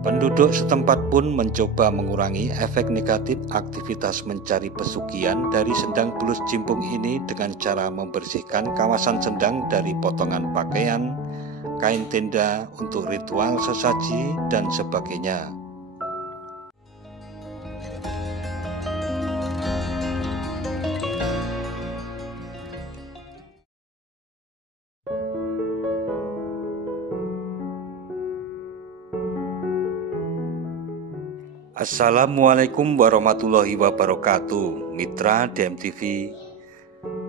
Penduduk setempat pun mencoba mengurangi efek negatif aktivitas mencari pesugihan dari Sendang Bulus Cimpung ini dengan cara membersihkan kawasan Sendang dari potongan pakaian, kain tenda untuk ritual sesaji, dan sebagainya. Assalamualaikum warahmatullahi wabarakatuh. Mitra DMTV,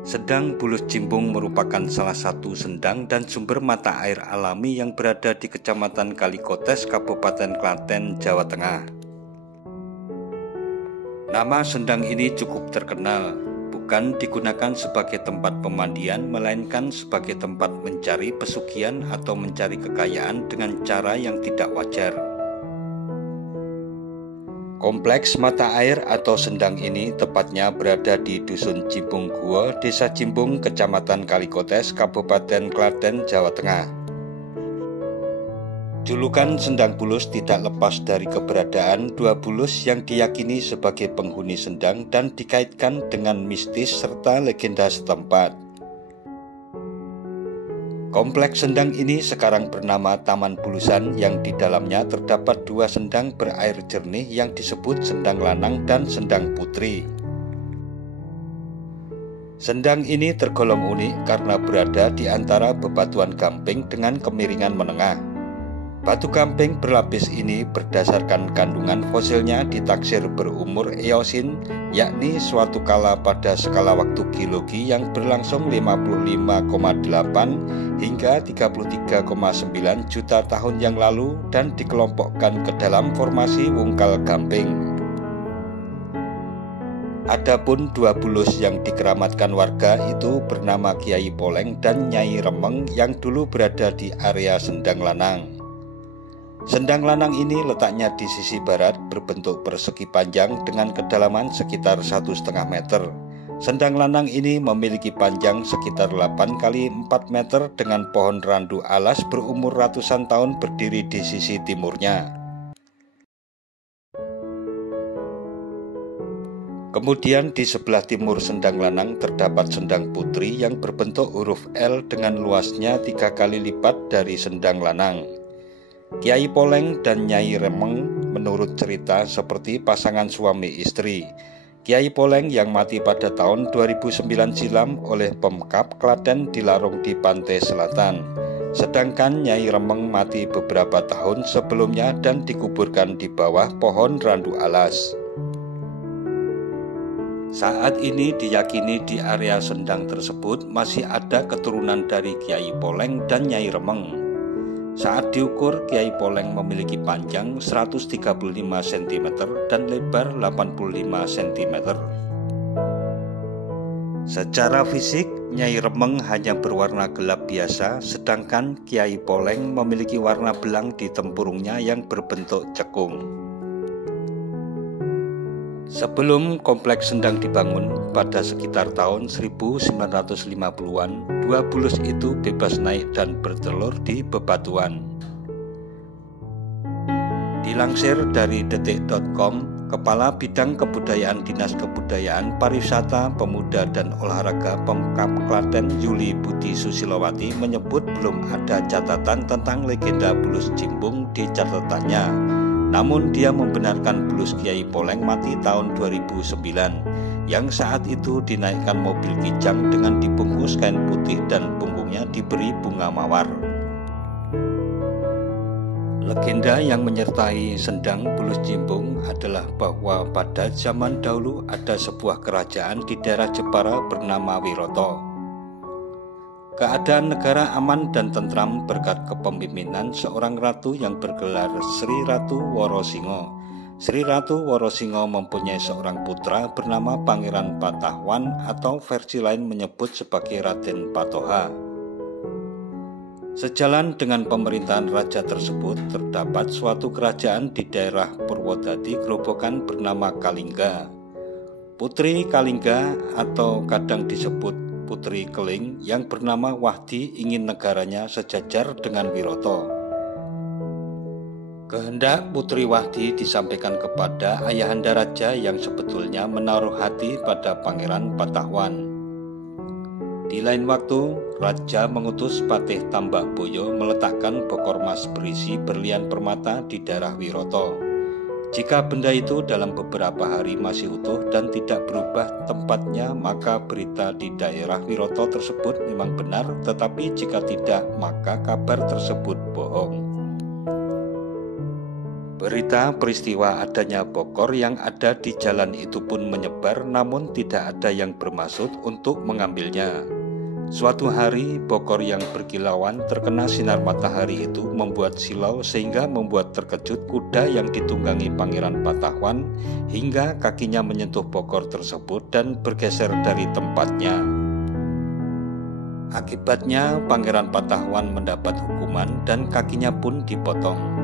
Sendang Bulus Cimpung merupakan salah satu sendang dan sumber mata air alami yang berada di Kecamatan Kalikotes, Kabupaten Klaten, Jawa Tengah. Nama sendang ini cukup terkenal, bukan digunakan sebagai tempat pemandian, melainkan sebagai tempat mencari pesugihan atau mencari kekayaan dengan cara yang tidak wajar. Kompleks mata air atau sendang ini tepatnya berada di Dusun Cimpung Guo, Desa Cimpung, Kecamatan Kalikotes, Kabupaten Klaten, Jawa Tengah. Julukan Sendang Bulus tidak lepas dari keberadaan dua bulus yang diyakini sebagai penghuni sendang dan dikaitkan dengan mistis serta legenda setempat. Kompleks sendang ini sekarang bernama Taman Bulusan, yang di dalamnya terdapat dua sendang berair jernih yang disebut Sendang Lanang dan Sendang Putri. Sendang ini tergolong unik karena berada di antara bebatuan gamping dengan kemiringan menengah. Batu gamping berlapis ini berdasarkan kandungan fosilnya ditaksir berumur Eosin, yakni suatu kala pada skala waktu geologi yang berlangsung 55,8 hingga 33,9 juta tahun yang lalu dan dikelompokkan ke dalam formasi wungkal gamping. Adapun dua bulus yang dikeramatkan warga itu bernama Kiai Poleng dan Nyai Remeng yang dulu berada di area Sendang Lanang. Sendang Lanang ini letaknya di sisi barat, berbentuk persegi panjang dengan kedalaman sekitar 1,5 meter. Sendang Lanang ini memiliki panjang sekitar 8 kali 4 meter dengan pohon randu alas berumur ratusan tahun berdiri di sisi timurnya. Kemudian di sebelah timur Sendang Lanang terdapat Sendang Putri yang berbentuk huruf L dengan luasnya 3 kali lipat dari Sendang Lanang. Kiai Poleng dan Nyai Remeng menurut cerita seperti pasangan suami istri. Kiai Poleng yang mati pada tahun 2009 silam oleh Pemkab Klaten dilarung di pantai selatan. Sedangkan Nyai Remeng mati beberapa tahun sebelumnya dan dikuburkan di bawah pohon randu alas. Saat ini diyakini di area sendang tersebut masih ada keturunan dari Kiai Poleng dan Nyai Remeng. Saat diukur, Kiai Poleng memiliki panjang 135 cm dan lebar 85 cm. Secara fisik, Nyai Remeng hanya berwarna gelap biasa, sedangkan Kiai Poleng memiliki warna belang di tempurungnya yang berbentuk cekung. Sebelum kompleks sendang dibangun, pada sekitar tahun 1950-an, dua bulus itu bebas naik dan bertelur di bebatuan. Dilansir dari detik.com, Kepala Bidang Kebudayaan Dinas Kebudayaan, Pariwisata, Pemuda dan Olahraga Pemkab Klaten Yuli Budi Susilowati menyebut belum ada catatan tentang legenda Bulus Cimpung di catatannya. Namun dia membenarkan bulus Kiai Poleng mati tahun 2009, yang saat itu dinaikkan mobil kijang dengan dibungkus kain putih dan punggungnya diberi bunga mawar. Legenda yang menyertai Sendang Bulus Cimpung adalah bahwa pada zaman dahulu ada sebuah kerajaan di daerah Jepara bernama Wiroto. Keadaan negara aman dan tentram berkat kepemimpinan seorang ratu yang bergelar Sri Ratu Worosingo. Sri Ratu Worosingo mempunyai seorang putra bernama Pangeran Patahwan atau versi lain menyebut sebagai Raden Patoha. Sejalan dengan pemerintahan raja tersebut terdapat suatu kerajaan di daerah Purwodadi Grobogan bernama Kalingga. Putri Kalingga atau kadang disebut Putri Keling yang bernama Wahdi ingin negaranya sejajar dengan Wiroto. Kehendak Putri Wahdi disampaikan kepada ayahanda raja yang sebetulnya menaruh hati pada Pangeran Patahwan. Di lain waktu, raja mengutus Patih Tambak Boyo meletakkan bokor emas berisi berlian permata di daerah Wiroto. Jika benda itu dalam beberapa hari masih utuh dan tidak berubah tempatnya, maka berita di daerah Wiroto tersebut memang benar, tetapi jika tidak, maka kabar tersebut bohong. Berita peristiwa adanya bokor yang ada di jalan itu pun menyebar, namun tidak ada yang bermaksud untuk mengambilnya. Suatu hari, bokor yang berkilauan terkena sinar matahari itu membuat silau sehingga membuat terkejut kuda yang ditunggangi Pangeran Patahwan hingga kakinya menyentuh bokor tersebut dan bergeser dari tempatnya. Akibatnya, Pangeran Patahwan mendapat hukuman dan kakinya pun dipotong.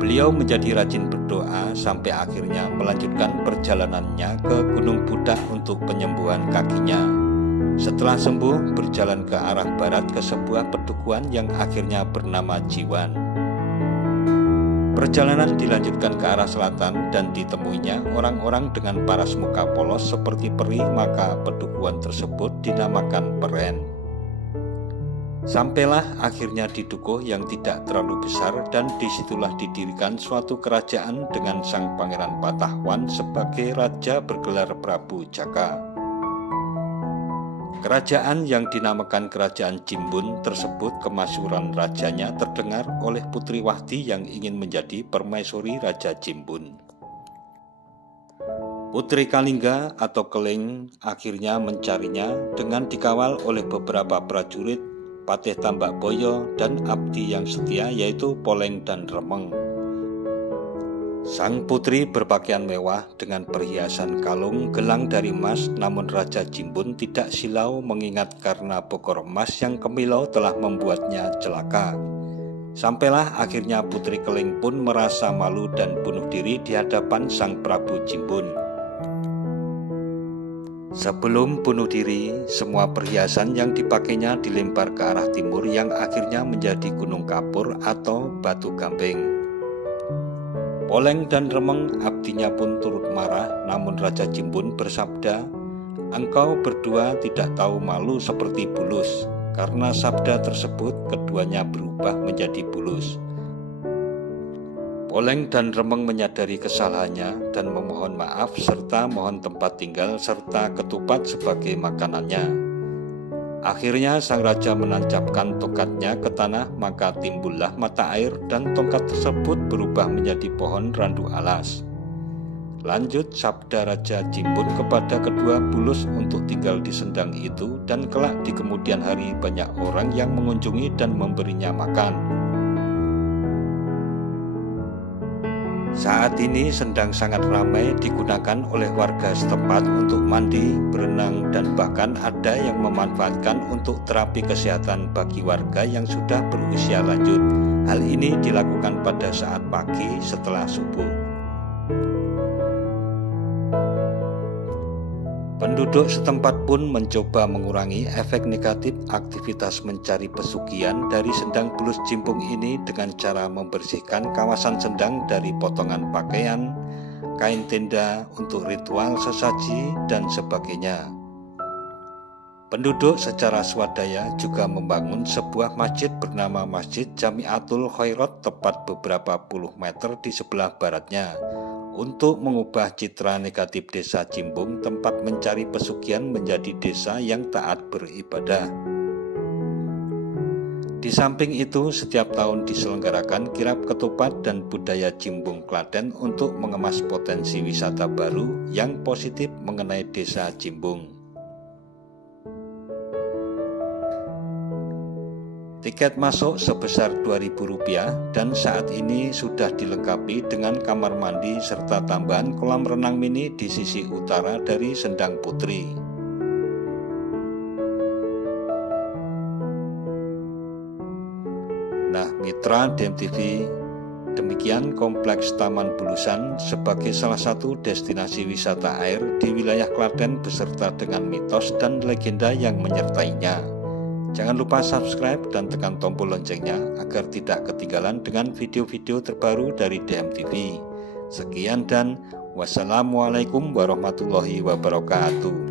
Beliau menjadi rajin berdoa sampai akhirnya melanjutkan perjalanannya ke Gunung Budak untuk penyembuhan kakinya. Setelah sembuh, berjalan ke arah barat ke sebuah pedukuhan yang akhirnya bernama Jiwan. Perjalanan dilanjutkan ke arah selatan dan ditemuinya orang-orang dengan paras muka polos seperti peri, maka pedukuhan tersebut dinamakan Peren. Sampailah akhirnya di Dukuh yang tidak terlalu besar, dan disitulah didirikan suatu kerajaan dengan sang Pangeran Patahwan sebagai raja bergelar Prabu Jaka. Kerajaan yang dinamakan Kerajaan Jimbun tersebut, kemasyhuran rajanya terdengar oleh Putri Wahdi yang ingin menjadi permaisuri Raja Jimbun. Putri Kalingga atau Keling akhirnya mencarinya dengan dikawal oleh beberapa prajurit, Patih Tambak Boyo, dan abdi yang setia yaitu Poleng dan Remeng. Sang putri berpakaian mewah dengan perhiasan kalung gelang dari emas, namun Raja Jimbun tidak silau mengingat karena bokor emas yang kemilau telah membuatnya celaka. Sampailah akhirnya Putri Keling pun merasa malu dan bunuh diri di hadapan Sang Prabu Jimbun. Sebelum bunuh diri, semua perhiasan yang dipakainya dilempar ke arah timur yang akhirnya menjadi Gunung Kapur atau Batu Gamping. Poleng dan Remeng abdinya pun turut marah, namun Raja Jimbun bersabda, "Engkau berdua tidak tahu malu seperti bulus." Karena sabda tersebut, keduanya berubah menjadi bulus. Poleng dan Remeng menyadari kesalahannya dan memohon maaf serta mohon tempat tinggal serta ketupat sebagai makanannya. Akhirnya sang raja menancapkan tongkatnya ke tanah, maka timbullah mata air dan tongkat tersebut berubah menjadi pohon randu alas. Lanjut sabda Raja Jimbun kepada kedua bulus untuk tinggal di sendang itu, dan kelak di kemudian hari banyak orang yang mengunjungi dan memberinya makan. Saat ini sendang sangat ramai digunakan oleh warga setempat untuk mandi, berenang, dan bahkan ada yang memanfaatkan untuk terapi kesehatan bagi warga yang sudah berusia lanjut. Hal ini dilakukan pada saat pagi setelah subuh. Penduduk setempat pun mencoba mengurangi efek negatif aktivitas mencari pesugihan dari sendang bulus Jimbung ini dengan cara membersihkan kawasan sendang dari potongan pakaian, kain tenda untuk ritual sesaji, dan sebagainya. Penduduk secara swadaya juga membangun sebuah masjid bernama Masjid Jamiatul Khairat tepat beberapa puluh meter di sebelah baratnya, untuk mengubah citra negatif desa Jimbung tempat mencari pesugihan menjadi desa yang taat beribadah. Di samping itu, setiap tahun diselenggarakan kirab ketupat dan budaya Jimbung Klaten untuk mengemas potensi wisata baru yang positif mengenai desa Jimbung. Tiket masuk sebesar Rp2.000 dan saat ini sudah dilengkapi dengan kamar mandi serta tambahan kolam renang mini di sisi utara dari Sendang Putri. Nah, mitra DMTV, demikian kompleks Taman Bulusan sebagai salah satu destinasi wisata air di wilayah Klaten beserta dengan mitos dan legenda yang menyertainya. Jangan lupa subscribe dan tekan tombol loncengnya agar tidak ketinggalan dengan video-video terbaru dari DMTV. Sekian dan wassalamualaikum warahmatullahi wabarakatuh.